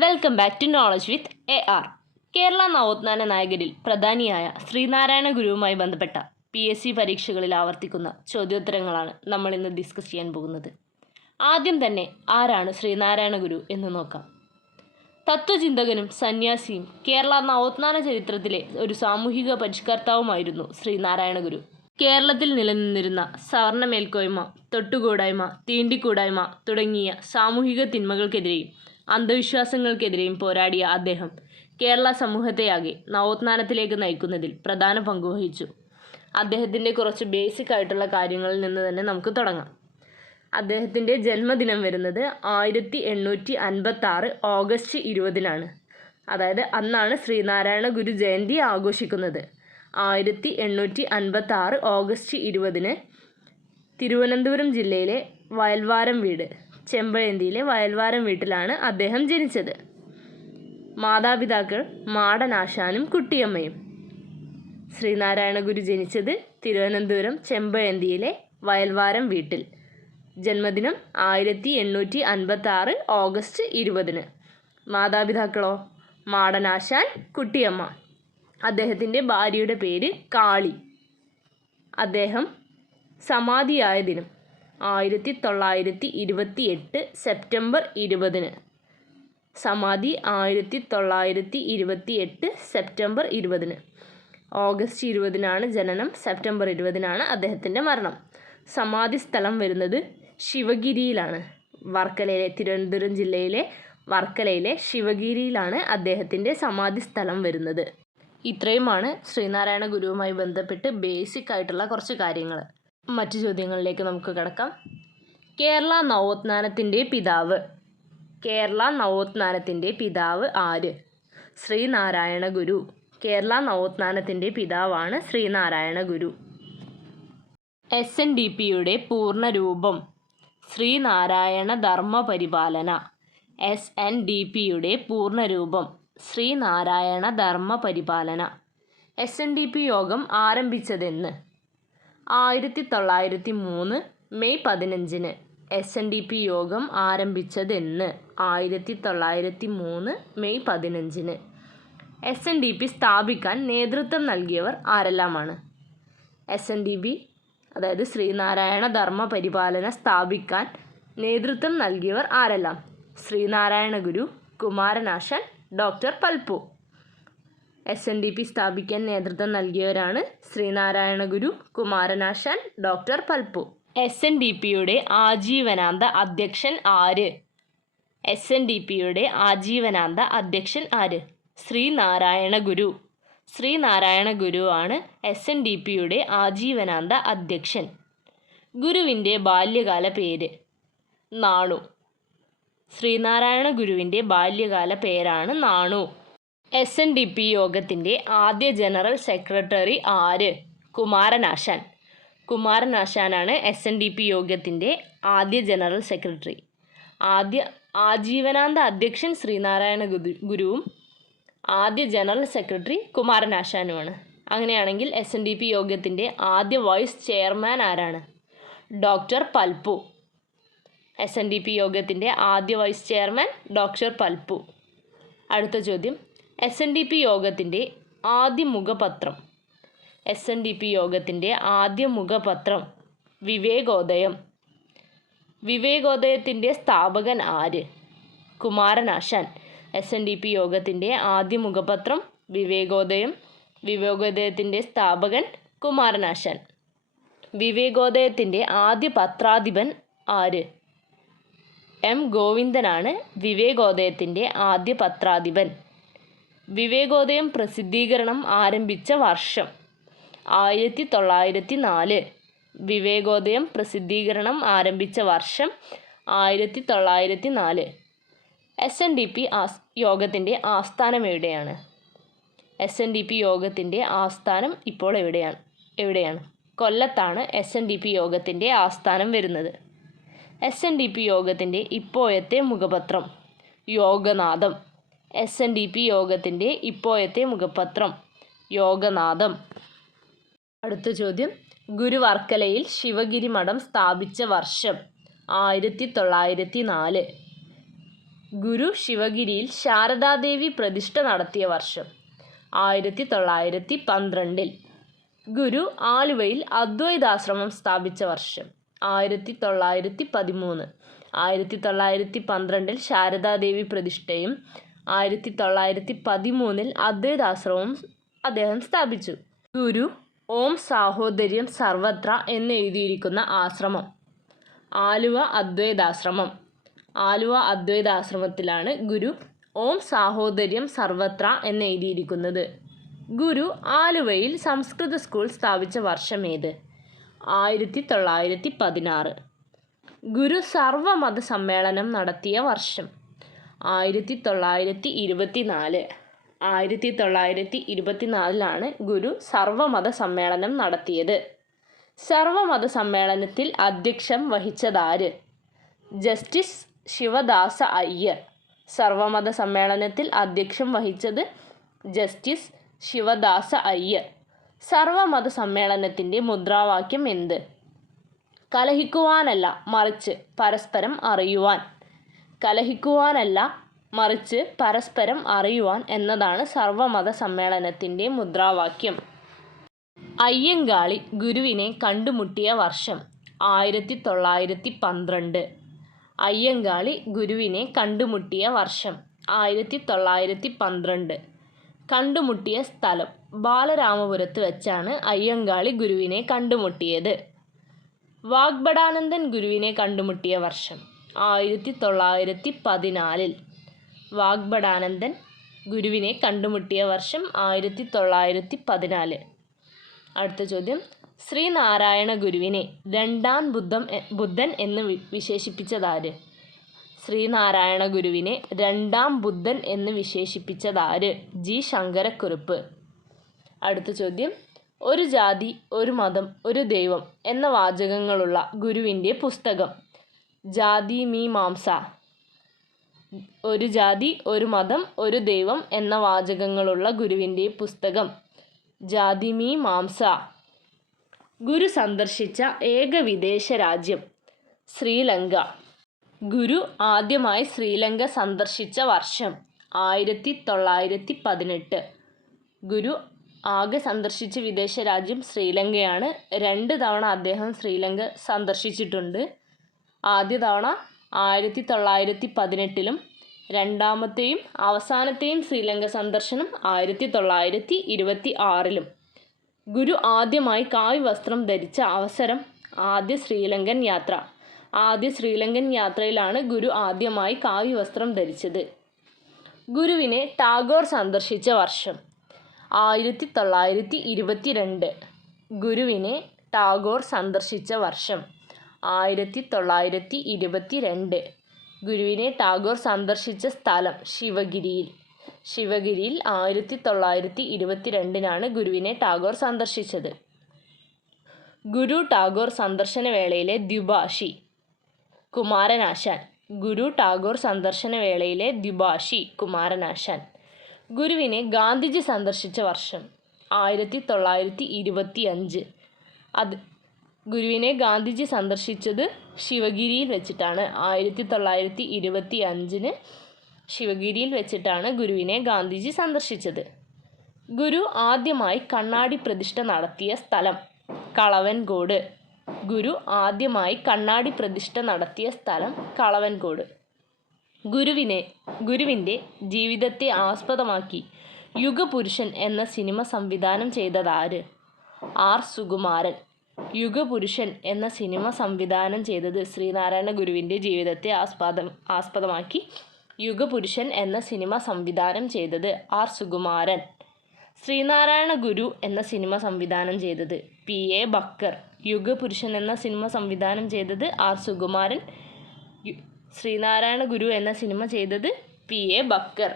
Welcome back to knowledge with AR. Kerala നവോത്ഥാന നായകരിൽ പ്രധാനിയായ ശ്രീനാരായണ ഗുരുവുമായി ബന്ധപ്പെട്ട PSC പരീക്ഷകളിൽ ആവർത്തിക്കുന്ന ചോദ്യോത്തരങ്ങളാണ് നമ്മൾ ഇന്ന് ഡിസ്കസ് ചെയ്യാൻ പോകുന്നത്. ആദ്യം തന്നെ ആരാണ് ശ്രീനാരായണ ഗുരു എന്ന് നോക്കാം. തത്വചിന്തകനും സന്യാസിയും കേരള നവോത്ഥാന ചരിത്രത്തിലെ ഒരു സാമൂഹിക പരിഷ്കർത്താവുമായിരുന്നു ശ്രീനാരായണ ഗുരു. കേരളത്തിൽ നിലനിന്നിരുന്ന സവർണ മേൽക്കോയ്മ, തൊട്ടുകൂടായ്മ, തീണ്ടിക്കൂടായ്മ തുടങ്ങിയ സാമൂഹിക തിന്മകൾക്കെതിരെയും അന്ധവിശ്വാസങ്ങൾക്കെതിരെയും പോരാടിയ അദ്ദേഹം കേരള സമൂഹത്തെയാകെ നവോത്ഥാനത്തിലേക്ക് നയിക്കുന്നതിൽ പ്രധാന പങ്കുവഹിച്ചു. അദ്ദേഹത്തിൻ്റെ കുറച്ച് ബേസിക് ആയിട്ടുള്ള കാര്യങ്ങളിൽ നിന്ന് തന്നെ നമുക്ക് തുടങ്ങാം. അദ്ദേഹത്തിൻ്റെ ജന്മദിനം വരുന്നത് 1856 ഓഗസ്റ്റ് 20-നാണ്. അതായത് അന്നാണ് ശ്രീനാരായണ ഗുരു ജയന്തി ആഘോഷിക്കുന്നത്. 1856 ഓഗസ്റ്റ് 20-ന് തിരുവനന്തപുരം ജില്ലയിലെ വയൽവാരം വീട്, ചെമ്പഴന്തിയിലെ വയൽവാരം വീട്ടിലാണ് അദ്ദേഹം ജനിച്ചത്. മാതാപിതാക്കൾ മാടനാശാനും കുട്ടിയമ്മയും. ശ്രീനാരായണ ഗുരു ജനിച്ചത് തിരുവനന്തപുരം ചെമ്പഴന്തിയിലെ വയൽവാരം വീട്ടിൽ. ജന്മദിനം 1856 ഓഗസ്റ്റ് 20-ന്. മാതാപിതാക്കളോ മാടനാശാൻ, കുട്ടിയമ്മ. അദ്ദേഹത്തിൻ്റെ ഭാര്യയുടെ പേര് കാളി. അദ്ദേഹം സമാധിയായ ദിനം 1928 സെപ്റ്റംബർ 20-ന്. സമാധി 1928 സെപ്റ്റംബർ 20-ന്. ഓഗസ്റ്റ് 20-നാണ് ജനനം, സെപ്റ്റംബർ 20-നാണ് അദ്ദേഹത്തിൻ്റെ മരണം. സമാധി സ്ഥലം വരുന്നത് ശിവഗിരിയിലാണ്. വർക്കലയിലെ, തിരുവനന്തപുരം ജില്ലയിലെ വർക്കലയിലെ ശിവഗിരിയിലാണ് അദ്ദേഹത്തിൻ്റെ സമാധി സ്ഥലം വരുന്നത്. ഇത്രയുമാണ് ശ്രീനാരായണ ഗുരുവുമായി ബന്ധപ്പെട്ട് ബേസിക് ആയിട്ടുള്ള കുറച്ച് കാര്യങ്ങൾ. മറ്റു ചോദ്യങ്ങളിലേക്ക് നമുക്ക് കടക്കാം. കേരള നവോത്ഥാനത്തിൻ്റെ പിതാവ്. കേരള നവോത്ഥാനത്തിൻ്റെ പിതാവ് ആര്? ശ്രീനാരായണ ഗുരു. കേരള നവോത്ഥാനത്തിൻ്റെ പിതാവാണ് ശ്രീനാരായണ ഗുരു. SNDPയുടെ പൂർണ്ണരൂപം ശ്രീനാരായണ ധർമ്മ പരിപാലന. SNDPയുടെ പൂർണ്ണരൂപം ശ്രീനാരായണ ധർമ്മ പരിപാലന. SNDP യോഗം ആരംഭിച്ചതെന്ന്? 1903 മെയ് 15-ന്. SNDP യോഗം ആരംഭിച്ചതെന്ന്? 1903 മെയ് 15-ന്. SNDP സ്ഥാപിക്കാൻ നേതൃത്വം നൽകിയവർ ആരെല്ലാമാണ്? SNDP അതായത് ശ്രീനാരായണ ധർമ്മ പരിപാലന സ്ഥാപിക്കാൻ നേതൃത്വം നൽകിയവർ ആരെല്ലാം? ശ്രീനാരായണ ഗുരു, കുമാരനാശാൻ, ഡോക്ടർ പൽപ്പു. SNDP സ്ഥാപിക്കാൻ നേതൃത്വം നൽകിയവരാണ് ശ്രീനാരായണ ഗുരു, കുമാരനാശാൻ, ഡോക്ടർ പൽപ്പു. SNDPയുടെ ആജീവനാന്ത അധ്യക്ഷൻ ആര്? SNDPയുടെ ആജീവനാന്ത അധ്യക്ഷൻ ആര്? ശ്രീനാരായണ ഗുരു. ശ്രീനാരായണ ഗുരു ആണ് SNDPയുടെ ആജീവനാന്ത അധ്യക്ഷൻ. ഗുരുവിൻ്റെ ബാല്യകാല പേര്? നാണു. ശ്രീനാരായണ ഗുരുവിൻ്റെ ബാല്യകാല പേരാണ് നാണു. SNDP യോഗത്തിൻ്റെ ആദ്യ ജനറൽ സെക്രട്ടറി ആര്? കുമാരനാശാൻ. കുമാരനാശാനാണ് SNDP യോഗത്തിൻ്റെ ആദ്യ ജനറൽ സെക്രട്ടറി. ആജീവനാന്ത അധ്യക്ഷൻ ശ്രീനാരായണ ഗുരുവും ആദ്യ ജനറൽ സെക്രട്ടറി കുമാരനാശാനുമാണ്. അങ്ങനെയാണെങ്കിൽ SNDP യോഗത്തിൻ്റെ ആദ്യ വൈസ് ചെയർമാൻ ആരാണ്? ഡോക്ടർ പൽപ്പു. SNDP യോഗത്തിൻ്റെ ആദ്യ വൈസ് ചെയർമാൻ ഡോക്ടർ പൽപ്പു. അടുത്ത ചോദ്യം, SNDP യോഗത്തിൻ്റെ ആദ്യ മുഖപത്രം. SNDP യോഗത്തിൻ്റെ ആദ്യ മുഖപത്രം വിവേകോദയം. വിവേകോദയത്തിൻ്റെ സ്ഥാപകൻ ആര്? കുമാരനാശാൻ. SNDP യോഗത്തിൻ്റെ ആദ്യ മുഖപത്രം വിവേകോദയം. വിവേകോദയത്തിൻ്റെ സ്ഥാപകൻ കുമാരനാശാൻ. വിവേകോദയത്തിൻ്റെ ആദ്യ പത്രാധിപൻ ആര്? M. ഗോവിന്ദനാണ് വിവേകോദയത്തിൻ്റെ ആദ്യ പത്രാധിപൻ. വിവേകോദയം പ്രസിദ്ധീകരണം ആരംഭിച്ച വർഷം? 1904. വിവേകോദയം പ്രസിദ്ധീകരണം ആരംഭിച്ച വർഷം 1904. SNDP യോഗത്തിൻ്റെ ആസ്ഥാനം എവിടെയാണ്? SNDP യോഗത്തിൻ്റെ ആസ്ഥാനം ഇപ്പോൾ എവിടെയാണ്? കൊല്ലത്താണ് SNDP യോഗത്തിൻ്റെ ആസ്ഥാനം വരുന്നത്. SNDP യോഗത്തിൻ്റെ ഇപ്പോഴത്തെ മുഖപത്രം? യോഗനാഥം. SNDP യോഗത്തിൻ്റെ ഇപ്പോഴത്തെ മുഖപത്രം യോഗനാഥം. അടുത്ത ചോദ്യം, ഗുരു വർക്കലയിൽ ശിവഗിരി മഠം സ്ഥാപിച്ച വർഷം? 1904. ഗുരു ശിവഗിരിയിൽ ശാരദാദേവി പ്രതിഷ്ഠ നടത്തിയ വർഷം 1912. ഗുരു ആലുവയിൽ അദ്വൈതാശ്രമം സ്ഥാപിച്ച വർഷം 1913. 1912 ശാരദാദേവി പ്രതിഷ്ഠയും 1913 അദ്വൈതാശ്രമവും അദ്ദേഹം സ്ഥാപിച്ചു. ഗുരു ഓം സാഹോദര്യം സർവത്ര എന്നെഴുതിയിരിക്കുന്ന ആശ്രമം ആലുവ അദ്വൈതാശ്രമം. ആലുവ അദ്വൈതാശ്രമത്തിലാണ് ഗുരു ഓം സാഹോദര്യം സർവത്ര എന്നെഴുതിയിരിക്കുന്നത്. ഗുരു ആലുവയിൽ സംസ്കൃത സ്കൂൾ സ്ഥാപിച്ച വർഷമേത്? 1916. ഗുരു സർവമത സമ്മേളനം നടത്തിയ വർഷം 1924. 1924 ഗുരു സർവമത സമ്മേളനം നടത്തിയത്. സർവമത സമ്മേളനത്തിൽ അധ്യക്ഷം വഹിച്ചതാര്? ജസ്റ്റിസ് ശിവദാസ അയ്യർ. സർവമത സമ്മേളനത്തിൽ അധ്യക്ഷം വഹിച്ചത് ജസ്റ്റിസ് ശിവദാസ അയ്യർ. സർവമത സമ്മേളനത്തിൻ്റെ മുദ്രാവാക്യം എന്ത്? കലഹിക്കുവാനല്ല മറിച്ച് പരസ്പരം അറിയുവാൻ. കലഹിക്കുവാനല്ല മറിച്ച് പരസ്പരം അറിയുവാൻ എന്നതാണ് സർവമത സമ്മേളനത്തിൻ്റെ മുദ്രാവാക്യം. അയ്യങ്കാളി ഗുരുവിനെ കണ്ടുമുട്ടിയ വർഷം 1912. അയ്യങ്കാളി ഗുരുവിനെ കണ്ടുമുട്ടിയ വർഷം 1912. കണ്ടുമുട്ടിയ സ്ഥലം ബാലരാമപുരത്ത് വെച്ചാണ് അയ്യങ്കാളി ഗുരുവിനെ കണ്ടുമുട്ടിയത്. വാഗ്ഭടാനന്ദൻ ഗുരുവിനെ കണ്ടുമുട്ടിയ വർഷം 1914. വാഗ്ഭടാനന്ദൻ ഗുരുവിനെ കണ്ടുമുട്ടിയ വർഷം 1914. അടുത്ത ചോദ്യം, ശ്രീനാരായണ ഗുരുവിനെ രണ്ടാം ബുദ്ധൻ എന്ന് വിശേഷിപ്പിച്ചതാര്? ശ്രീനാരായണ ഗുരുവിനെ രണ്ടാം ബുദ്ധൻ എന്ന് വിശേഷിപ്പിച്ചതാര്? ജി ശങ്കരക്കുറുപ്പ്. അടുത്ത ചോദ്യം, ഒരു ജാതി ഒരു മതം ഒരു ദൈവം എന്ന വാചകങ്ങളുള്ള ഗുരുവിൻ്റെ പുസ്തകം. ജാതിമീമാംസ. ഒരു ജാതി ഒരു മതം ഒരു ദൈവം എന്ന വാചകങ്ങളുള്ള ഗുരുവിൻ്റെ പുസ്തകം ജാതിമീമാംസ. ഗുരു സന്ദർശിച്ച ഏക വിദേശ രാജ്യം ശ്രീലങ്ക. ഗുരു ആദ്യമായി ശ്രീലങ്ക സന്ദർശിച്ച വർഷം 1918. ഗുരു ആകെ സന്ദർശിച്ച വിദേശ രാജ്യം ശ്രീലങ്കയാണ്. 2 തവണ അദ്ദേഹം ശ്രീലങ്ക സന്ദർശിച്ചിട്ടുണ്ട്. ആദ്യ തവണ 1918 രണ്ടാമത്തെയും അവസാനത്തെയും ശ്രീലങ്ക സന്ദർശനം 1926. ഗുരു ആദ്യമായി കാവ്യ വസ്ത്രം ധരിച്ച അവസരം ആദ്യ ശ്രീലങ്കൻ യാത്ര. ആദ്യ ശ്രീലങ്കൻ യാത്രയിലാണ് ഗുരു ആദ്യമായി കാവ്യ വസ്ത്രം ധരിച്ചത്. ഗുരുവിനെ ടാഗോർ സന്ദർശിച്ച വർഷം 1922. ഗുരുവിനെ ടാഗോർ സന്ദർശിച്ച വർഷം 1922. ഗുരുവിനെ ടാഗോർ സന്ദർശിച്ച സ്ഥലം ശിവഗിരിയിൽ. ശിവഗിരിയിൽ 1922 ഗുരുവിനെ ടാഗോർ സന്ദർശിച്ചത്. ഗുരു ടാഗോർ സന്ദർശന വേളയിലെ ദ്വിഭാഷി കുമാരനാശാൻ. ഗുരു ടാഗോർ സന്ദർശന വേളയിലെ ദ്വിഭാഷി കുമാരനാശാൻ. ഗുരുവിനെ ഗാന്ധിജി സന്ദർശിച്ച വർഷം 1925. ഗുരുവിനെ ഗാന്ധിജി സന്ദർശിച്ചത് ശിവഗിരിയിൽ വെച്ചിട്ടാണ്. 1925 ശിവഗിരിയിൽ വെച്ചിട്ടാണ് ഗുരുവിനെ ഗാന്ധിജി സന്ദർശിച്ചത്. ഗുരു ആദ്യമായി കണ്ണാടി പ്രതിഷ്ഠ നടത്തിയ സ്ഥലം കളവൻകോട്. ഗുരു ആദ്യമായി കണ്ണാടി പ്രതിഷ്ഠ നടത്തിയ സ്ഥലം കളവൻകോട്. ഗുരുവിൻ്റെ ജീവിതത്തെ ആസ്പദമാക്കി യുഗപുരുഷൻ എന്ന സിനിമ സംവിധാനം ചെയ്തതാര്? ആർ സുകുമാരൻ. യുഗപുരുഷൻ എന്ന സിനിമ സംവിധാനം ചെയ്തത് ശ്രീനാരായണ ഗുരുവിൻ്റെ ജീവിതത്തെ ആസ്പദമാക്കി യുഗപുരുഷൻ എന്ന സിനിമ സംവിധാനം ചെയ്തത് ആർ സുകുമാരൻ. ശ്രീനാരായണ ഗുരു എന്ന സിനിമ സംവിധാനം ചെയ്തത് പി എ ബക്കർ. യുഗപുരുഷൻ എന്ന സിനിമ സംവിധാനം ചെയ്തത് ആർ സുകുമാരൻ. ശ്രീനാരായണ ഗുരു എന്ന സിനിമ ചെയ്തത് പി എ ബക്കർ.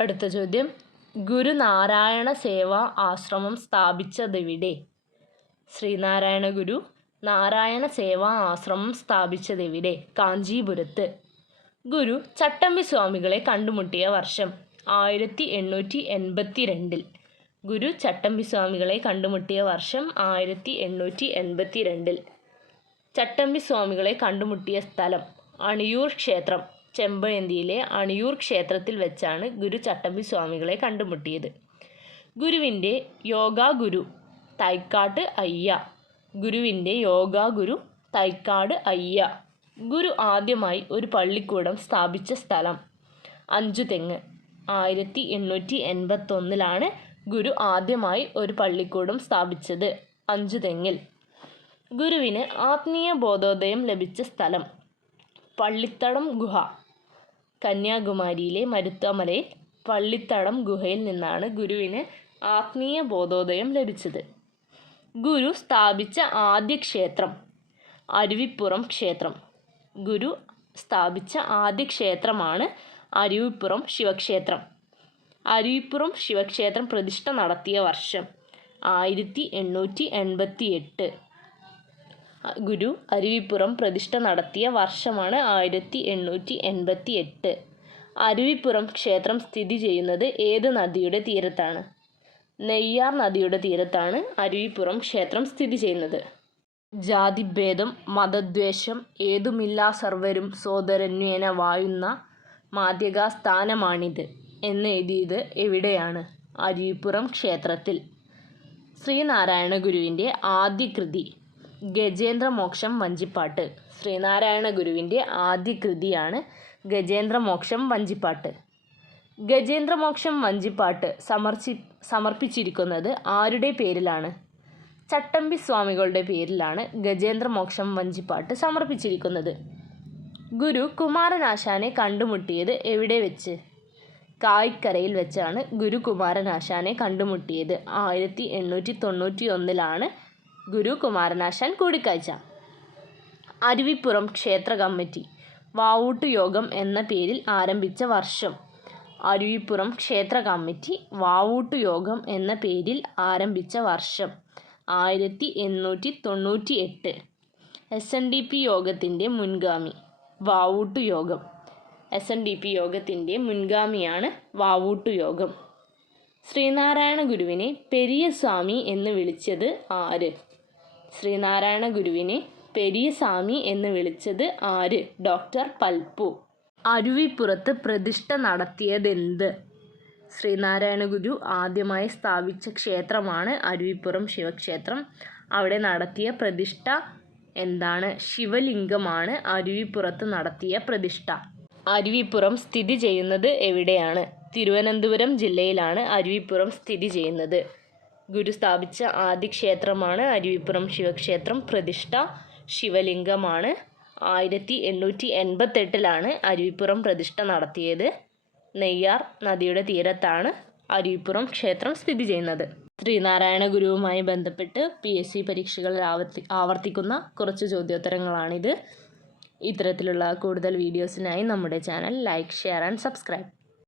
അടുത്ത ചോദ്യം, ഗുരുനാരായണ സേവാ ആശ്രമം സ്ഥാപിച്ചതെവിടെ? ശ്രീനാരായണ ഗുരു നാരായണ സേവാ ആശ്രമം സ്ഥാപിച്ചതെവിടെ? കാഞ്ചീപുരത്ത്. ഗുരു ചട്ടമ്പി സ്വാമികളെ കണ്ടുമുട്ടിയ വർഷം 1882. ഗുരു ചട്ടമ്പി സ്വാമികളെ കണ്ടുമുട്ടിയ വർഷം 1882. ചട്ടമ്പി സ്വാമികളെ കണ്ടുമുട്ടിയ സ്ഥലം അണിയൂർ ക്ഷേത്രം. ചെമ്പഴന്തിയിലെ അണിയൂർ ക്ഷേത്രത്തിൽ വെച്ചാണ് ഗുരു ചട്ടമ്പി സ്വാമികളെ കണ്ടുമുട്ടിയത്. ഗുരുവിൻ്റെ യോഗാഗുരു തൈക്കാട്ട് അയ്യ. ഗുരുവിൻ്റെ യോഗാഗുരു തൈക്കാട് അയ്യ. ഗുരു ആദ്യമായി ഒരു പള്ളിക്കൂടം സ്ഥാപിച്ച സ്ഥലം അഞ്ചുതെങ്ങ്. 1881 ഗുരു ആദ്യമായി ഒരു പള്ളിക്കൂടം സ്ഥാപിച്ചത് അഞ്ചുതെങ്ങിൽ. ഗുരുവിന് ആത്മീയ ബോധോദയം ലഭിച്ച സ്ഥലം പള്ളിത്തടം ഗുഹ. കന്യാകുമാരിയിലെ മരുത്വമലയിൽ പള്ളിത്തടം ഗുഹയിൽ നിന്നാണ് ഗുരുവിന് ആത്മീയ ബോധോദയം ലഭിച്ചത്. ഗുരു സ്ഥാപിച്ച ആദ്യ ക്ഷേത്രം അരുവിപ്പുറം ക്ഷേത്രം. ഗുരു സ്ഥാപിച്ച ആദ്യ ക്ഷേത്രമാണ് അരുവിപ്പുറം ശിവക്ഷേത്രം. അരുവിപ്പുറം ശിവക്ഷേത്രം പ്രതിഷ്ഠ നടത്തിയ വർഷം 1888. ഗുരു അരുവിപ്പുറം പ്രതിഷ്ഠ നടത്തിയ വർഷമാണ് 1888. അരുവിപ്പുറം ക്ഷേത്രം സ്ഥിതി ചെയ്യുന്നത് ഏത് നദിയുടെ തീരത്താണ്? നെയ്യാർ നദിയുടെ തീരത്താണ് അരുവിപ്പുറം ക്ഷേത്രം സ്ഥിതി ചെയ്യുന്നത്. ജാതിഭേദം മതദ്വേഷം ഏതുമില്ലാ സർവരും സോദരന്വേന വാഴുന്ന മാധ്യകാസ്ഥാനമാണിത് എന്നെഴുതിയത് എവിടെയാണ്? അരുവിപ്പുറം ക്ഷേത്രത്തിൽ. ശ്രീനാരായണ ഗുരുവിൻ്റെ ആദ്യ കൃതി ഗജേന്ദ്രമോക്ഷം വഞ്ചിപ്പാട്ട്. ശ്രീനാരായണ ഗുരുവിൻ്റെ ആദ്യ കൃതിയാണ് ഗജേന്ദ്രമോക്ഷം വഞ്ചിപ്പാട്ട്. ഗജേന്ദ്രമോക്ഷം വഞ്ചിപ്പാട്ട് സമർപ്പിച്ചിരിക്കുന്നത് ആരുടെ പേരിലാണ്? ചട്ടമ്പി സ്വാമികളുടെ പേരിലാണ് ഗജേന്ദ്രമോക്ഷം വഞ്ചിപ്പാട്ട് സമർപ്പിച്ചിരിക്കുന്നത്. ഗുരു കുമാരനാശാനെ കണ്ടുമുട്ടിയത് എവിടെ വെച്ച്? കായിക്കരയിൽ വെച്ചാണ് ഗുരു കുമാരനാശാനെ കണ്ടുമുട്ടിയത്. 1891 ഗുരു കുമാരനാശാൻ കൂടിക്കാഴ്ച. അരുവിപ്പുറം ക്ഷേത്ര കമ്മിറ്റി വാവൂട്ടുയോഗം എന്ന പേരിൽ ആരംഭിച്ച വർഷം. അരുവിപ്പുറം ക്ഷേത്ര കമ്മിറ്റി വാവൂട്ടുയോഗം എന്ന പേരിൽ ആരംഭിച്ച വർഷം 1898. SNDP യോഗത്തിൻ്റെ മുൻഗാമി വാവൂട്ടുയോഗം. SNDP യോഗത്തിൻ്റെ മുൻഗാമിയാണ് വാവൂട്ടുയോഗം. ശ്രീനാരായണ ഗുരുവിനെ പെരിയസ്വാമി എന്ന് വിളിച്ചത് ആര്? ശ്രീനാരായണ ഗുരുവിനെ പെരിയസ്വാമി എന്ന് വിളിച്ചത് ആര്? ഡോക്ടർ പൽപ്പു. അരുവിപ്പുറത്ത് പ്രതിഷ്ഠ നടത്തിയതെന്ത്? ശ്രീനാരായണ ഗുരു ആദ്യമായി സ്ഥാപിച്ച ക്ഷേത്രമാണ് അരുവിപ്പുറം ശിവക്ഷേത്രം. അവിടെ നടത്തിയ പ്രതിഷ്ഠ എന്താണ്? ശിവലിംഗമാണ് അരുവിപ്പുറത്ത് നടത്തിയ പ്രതിഷ്ഠ. അരുവിപ്പുറം സ്ഥിതി ചെയ്യുന്നത് എവിടെയാണ്? തിരുവനന്തപുരം ജില്ലയിലാണ് അരുവിപ്പുറം സ്ഥിതി ചെയ്യുന്നത്. ഗുരു സ്ഥാപിച്ച ആദ്യ ക്ഷേത്രമാണ് അരുവിപ്പുറം ശിവക്ഷേത്രം. പ്രതിഷ്ഠ ശിവലിംഗമാണ്. 1888 അരുവിപ്പുറം പ്രതിഷ്ഠ നടത്തിയത്. നെയ്യാർ നദിയുടെ തീരത്താണ് അരുവിപ്പുറം ക്ഷേത്രം സ്ഥിതി ചെയ്യുന്നത്. ശ്രീനാരായണ ഗുരുവുമായി ബന്ധപ്പെട്ട് PSC പരീക്ഷകളിൽ ആവർത്തിക്കുന്ന കുറച്ച് ചോദ്യോത്തരങ്ങളാണിത്. ഇത്തരത്തിലുള്ള കൂടുതൽ വീഡിയോസിനായി നമ്മുടെ channel like, share and subscribe.